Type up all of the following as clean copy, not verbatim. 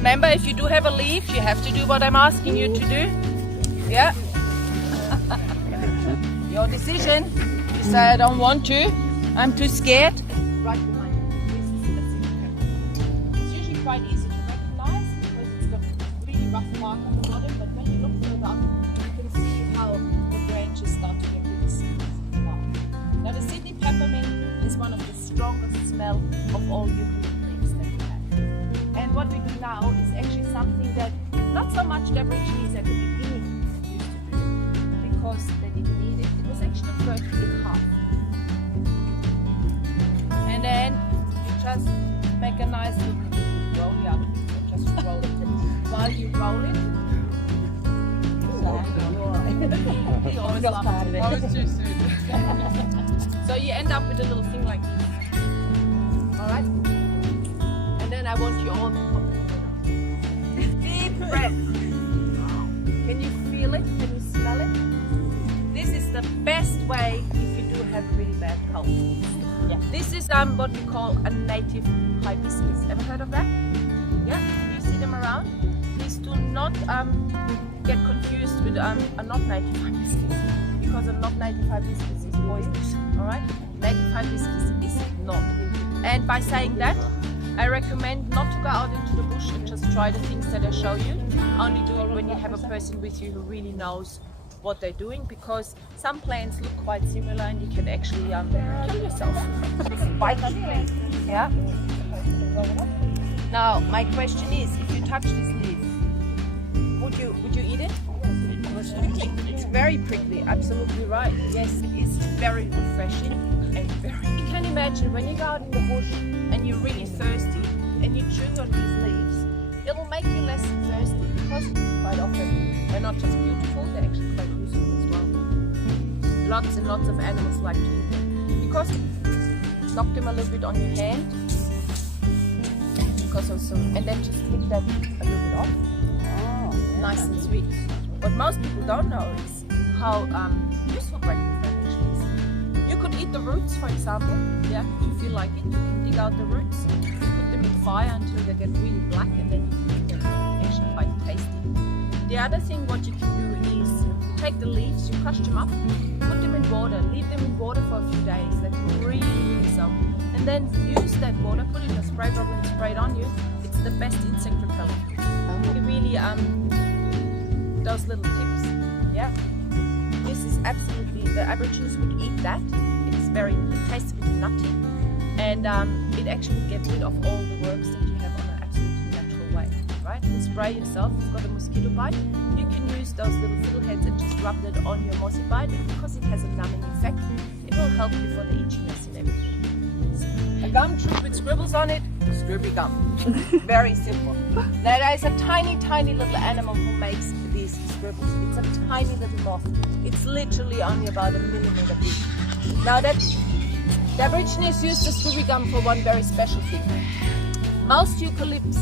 Remember, if you do have a leaf, you have to do what I'm asking you to do. Yeah? Your decision. You say, I don't want to, I'm too scared. Right behind you. This is a pepper. It's usually quite easy to recognize because it's got a really rough mark on the bottom, but when you look further up, you can see how the branches start to get really smooth. Now, the Sydney peppermint is one of the strongest smell of all eucalypt leaves that we have. And what we do now is actually something that not so much the Aborigines at the beginning used to do because they didn't need it. It was actually cut in half. And then you just make a nice little roll. Yeah, just roll it. While you roll it, he always laughs at it. Oh, it's too soon. So you end up with a little thing like this. Alright? And then I want you all to come. Deep breath. Can you feel it? Can you smell it? This is the best way if you do have really bad cold. Yeah. This is what we call a native hibiscus. Ever heard of that? Yeah? You see them around? Please do not get confused with a not native hibiscus, because a not native hibiscus is poisonous. Alright? Native hibiscus is not. And by saying that, I recommend not to go out into the bush and just try the things that I show you. Only do it when you have a person with you who really knows what they're doing, because some plants look quite similar and you can actually kill yourself. Yeah. Now my question is, if you touch this leaf, would you eat it? It's very prickly. Absolutely right. Yes, it's very refreshing and very. You can imagine when you go out in the bush and you're really thirsty and you chew on these leaves, it'll make you less thirsty because quite often they're not just beautiful, they're actually quite useful as well. Lots and lots of animals like to eat them. Because knock them a little bit on your hand, because of some, and then just flick that a little bit off. Oh, nice and sweet. What most people don't know is how useful breakfast that actually is. You could eat the roots, for example. Yeah, if you feel like it, you can dig out the roots, you put them in fire until they get really black, and then you can eat them. Actually quite tasty. The other thing what you can do is you take the leaves, you crush them up, put them in water, leave them in water for a few days, let them really soak, and then use that water, put it in a spray bottle and spray it on you. It's the best insect repellent. You really those little tips. Yeah, this is absolutely, the Aborigines would eat that. It tastes a bit nutty, and it actually gets rid of all the worms that you have on an absolutely natural way. Right? And spray yourself. If you've got a mosquito bite, you can use those little fiddleheads and just rub that on your mossy bite, and because it has a numbing effect, it will help you for the itchiness and everything. A gum tree with scribbles on it, scribbly gum. Very simple. Now there is a tiny, tiny little animal who makes these scribbles. It's a tiny little moth. It's literally only about 1 millimeter big. Now the Aborigines use the scribbly gum for one very special thing. Most eucalypts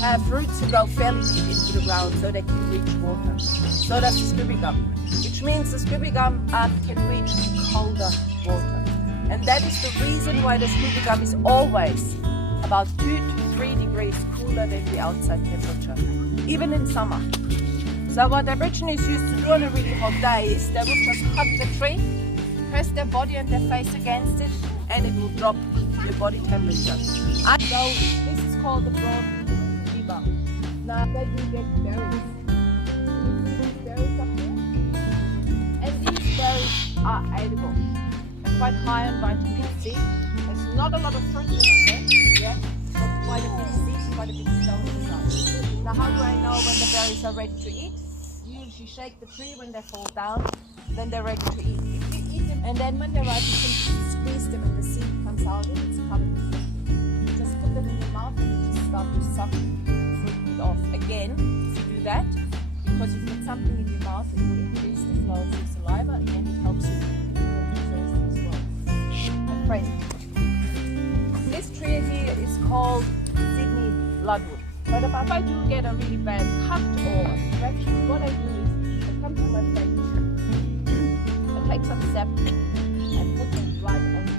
have roots that go fairly deep into the ground so they can reach water. So does the scribbly gum, which means the scribbly gum can reach colder water. And that is the reason why the scribbly gum is always about 2 to 3 degrees cooler than the outside temperature, even in summer. So what the Aborigines used to do on a really hot day is they would just cut the tree, press their body and their face against it, and it will drop your body temperature. So this is called the broad fever. Now they do get berries. These berries up here, and these berries are edible and quite high on vitamin C. There's not a lot of fruit in them, yeah, but quite a big seed, quite a big stone inside. Now how do I know when the berries are ready to eat? You usually shake the tree when they fall down, then they're ready to eat. If you eat them, and then when they're ripe, you can squeeze them and the seed comes out and it's covered with fruit. Just put them in your mouth and you just start to suck the fruit off. Again, if you do that, because you put something in your mouth, it will increase the flow of your saliva, and it helps you with thirst as well. My friend, this tree here is called Sydney bloodwood. But if I do get a really bad cut or a scratch, what I do is I come to my friend, I take some sap and put them right on the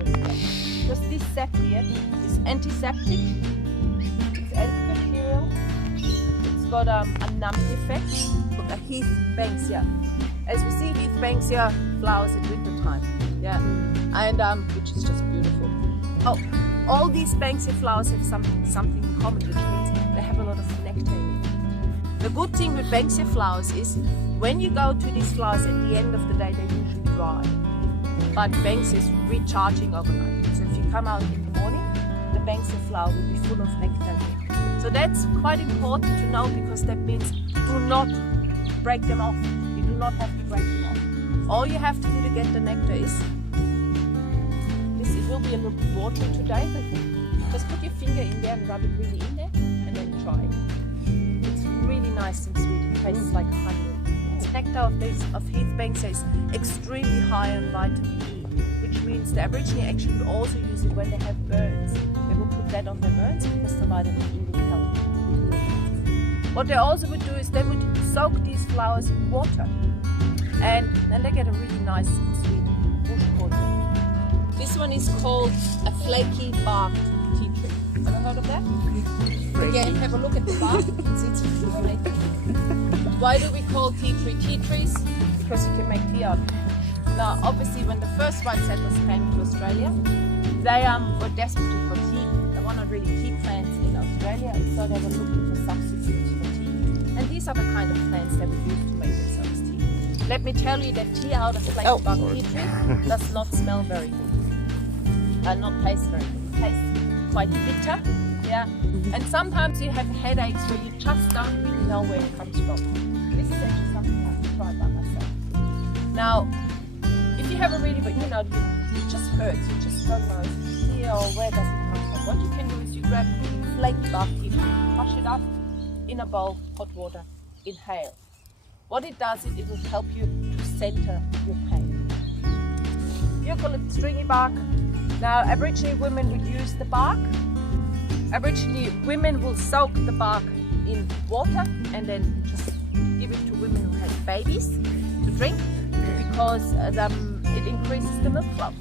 sap. Because this sap here is antiseptic, it's antibacterial, got a numbing effect, a heath banksia. As we see heath banksia flowers at winter time, yeah, and which is just beautiful. Oh, all these banksia flowers have something in common, which means they have a lot of nectar in it. The good thing with banksia flowers is when you go to these flowers at the end of the day, they usually dry. But banksia is recharging overnight. So if you come out in the morning, the banksia flower will be full of nectar. So that's quite important to know because that means do not break them off. You do not have to break them off. All you have to do to get the nectar is this. It will be a little bit watery today, but just put your finger in there and rub it really in there, and then try it. It's really nice and sweet. It tastes like honey. Nectar of heath banksia is extremely high on vitamin E, which means the Aborigine actually would also use it when they have burns. They will put that on their burns because the vitamin E will help. What they also would do is they would soak these flowers in water, and then they get a really nice and sweet bush cordial. This one is called a flaky barked tea tree. Have you heard of that? Again, have a look at the bark. It's flaky. Why do we call tea trees? Because you can make tea out of it. Now, obviously, when the first white settlers came to Australia, they were desperate for tea. There were not really tea plants in Australia, and so they were looking for substitutes for tea. And these are the kind of plants they would use to make themselves tea. Let me tell you that tea out of flaky bark tea tree does not smell very good, not taste very good. It tastes quite bitter, yeah. And sometimes you have headaches where you just don't really know where it comes from. This is actually something I have tried by myself. Now, if you have a really, it just hurts, you just don't know if it's here or where does it come from. What you can do is you grab flaky bark tea tree, wash it up in a bowl, hot water, inhale. What it does is it will help you to center your pain. Eucalypt stringy bark. Now, Aboriginal women would use the bark. Aboriginal women will soak the bark in water and then just give it to women who have babies to drink because it increases the milk flow.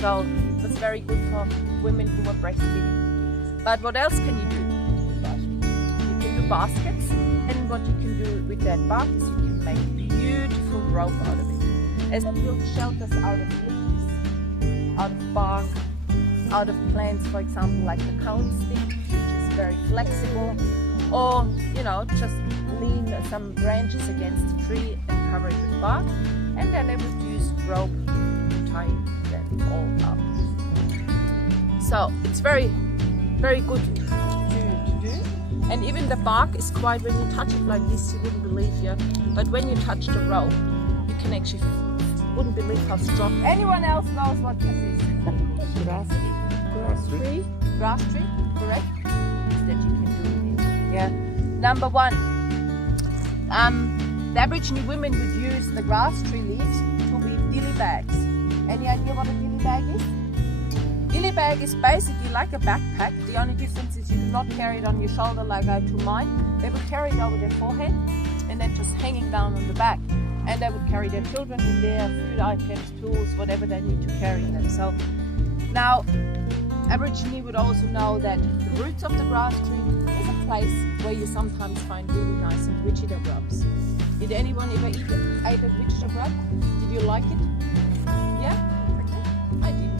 So it's very good for women who are breastfeeding. But what else can you do? You can do baskets, and what you can do with that bark is you can make beautiful rope out of it. As you build shelters out of leaves, out of bark, out of plants, for example, like the cone stick, which is very flexible, or just lean some branches against the tree and cover it with bark, and then I would use rope to tie that all up. So it's very, very good to do, and even the bark is quite, when you touch it like this, you wouldn't believe but when you touch the rope, you can actually wouldn't believe how strong. Anyone else knows what this is? Grass tree, correct? That you can do it. Yeah. Number one, the Aboriginal women would use the grass tree leaves to weave dilly bags. Any idea what a dilly bag is? Dilly bag is basically like a backpack. The only difference is you do not carry it on your shoulder like I do mine. They would carry it over their forehead and then just hanging down on the back. And they would carry their children in there, food items, tools, whatever they need to carry in them. So now, Aborigine would also know that the roots of the grass tree is a place where you sometimes find really nice and wichita grubs. Did anyone ever ate a wichita grub? Did you like it? Yeah? I did.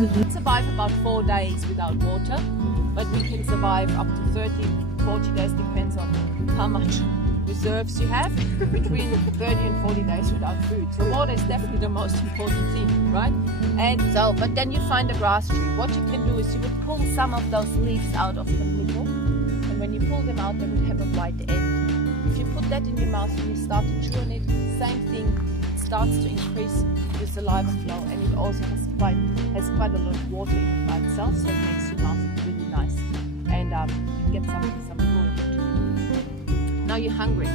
We can survive about 4 days without water, but we can survive up to 30, 40 days, depends on how much reserves you have, between 30 and 40 days without food. So water is definitely the most important thing, right? And so, but then you find a grass tree. What you can do is you would pull some of those leaves out of the middle, and when you pull them out, they would have a white end. If you put that in your mouth and you start to chew on it, same thing, it starts to increase your saliva flow, and it also has quite a lot of water in it by itself, so it makes your mouth really nice, and you get some fluid. Now you're hungry.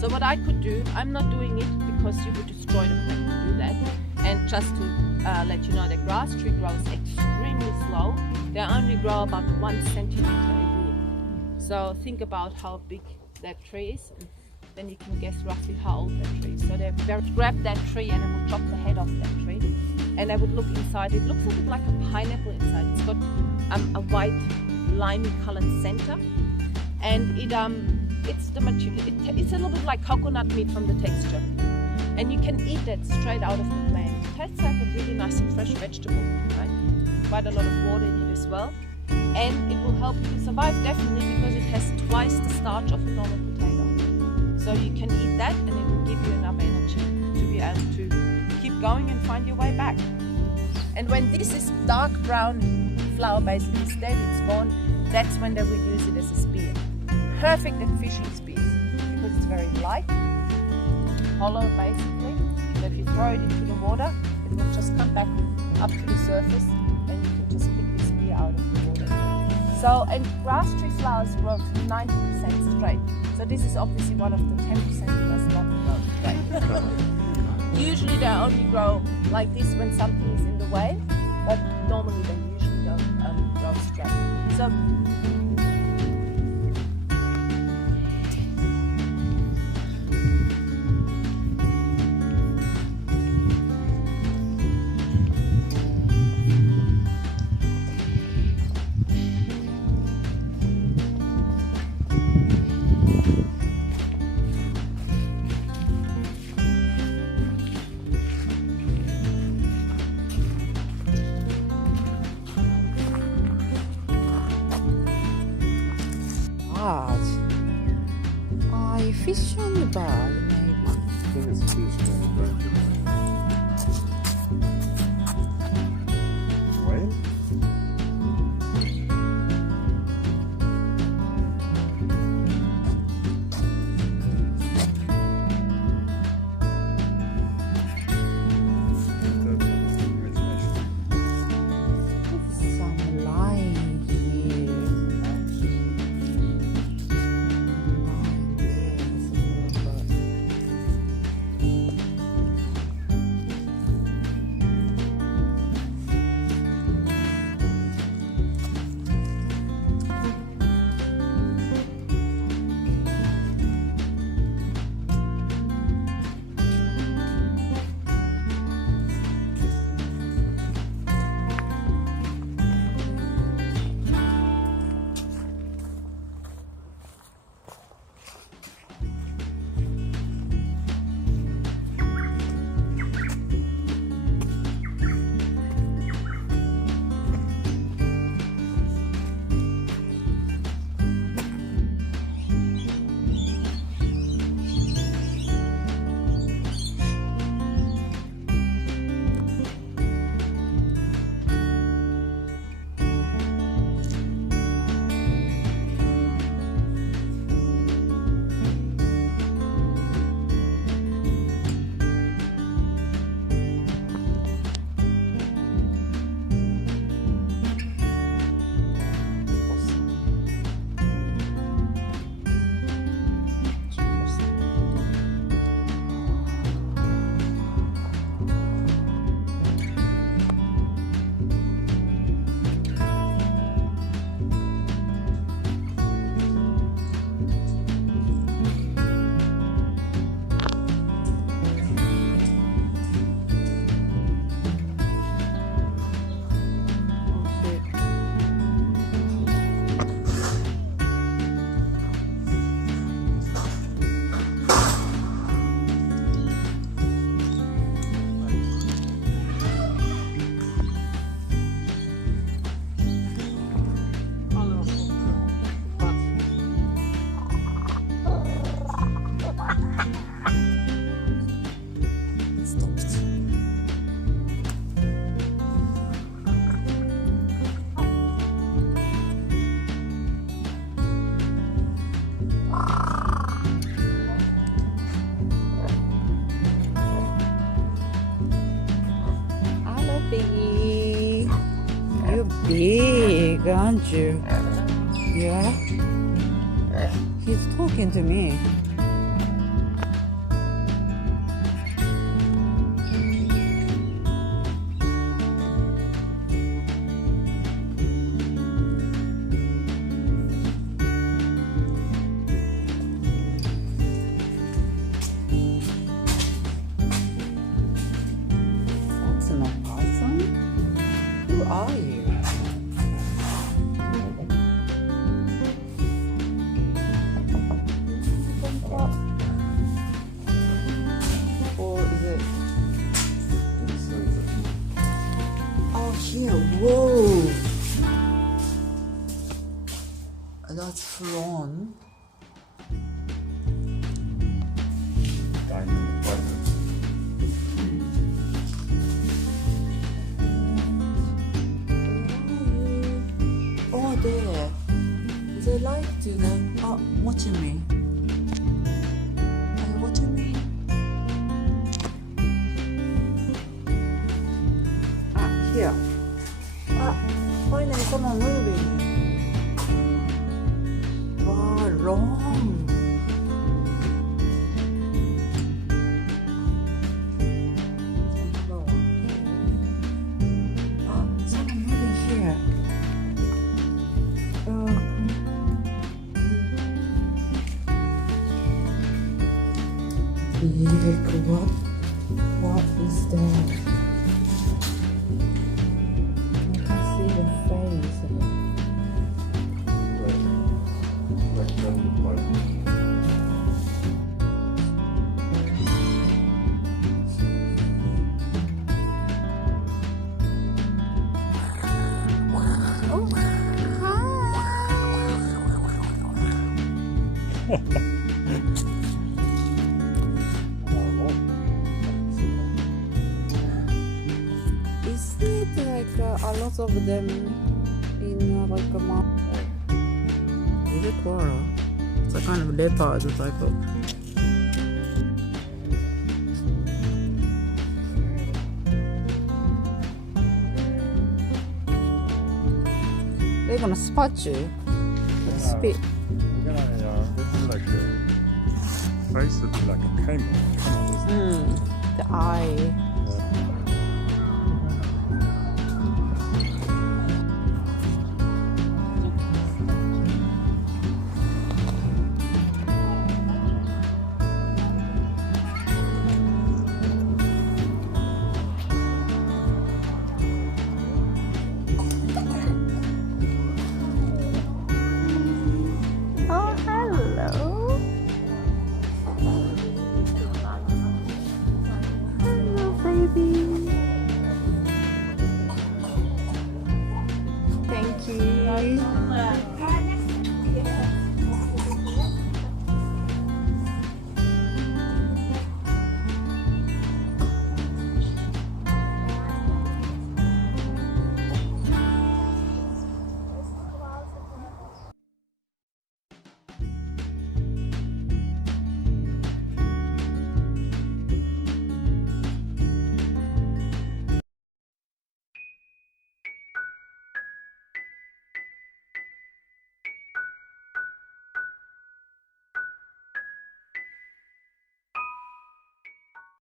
So what I could do, I'm not doing it because you would destroy the plant to do that. And just to let you know, the grass tree grows extremely slow. They only grow about 1 centimeter a year. So think about how big that tree is, and then you can guess roughly how old that tree is. So they grab that tree and I would chop the head off that tree. And I would look inside. It looks a bit like a pineapple inside. It's got a white, limey colored center. And it it's the material. It's a little bit like coconut meat from the texture, and you can eat that straight out of the plant. It tastes like a really nice and fresh vegetable, right? Quite a lot of water in it as well, and it will help you to survive definitely because it has twice the starch of a normal potato. So you can eat that, and it will give you enough energy to be able to keep going and find your way back. And when this is dark brown flour basically instead, it's gone. That's when they will use it as a spear. Perfect at fishing spears because it's very light, hollow basically. So if you throw it into the water, it will just come back up to the surface and you can just pick the spear out of the water. So, and grass tree flowers grow to 90% straight. So this is obviously one of the 10% that does not grow straight. Usually they only grow like this when something is in the way, but normally they usually don't grow straight. So fish on the bar, maybe. I think it's too small. Whale? Some line here. You're big, aren't you? Yeah? He's talking to me. That's not awesome. Who are you? that's flown. Diamond partner. Oh, there. They like to watching me. Are you watching me? Here. Finally, someone moving. Wow, long. Someone moving here. Big, what is that? I can see the face. Like diamond partner. Is it like a lot of them in like a map? Is it koala? It's a kind of leopard type of. They're gonna spot you. Spit. This is like the face of like a camel. The eye.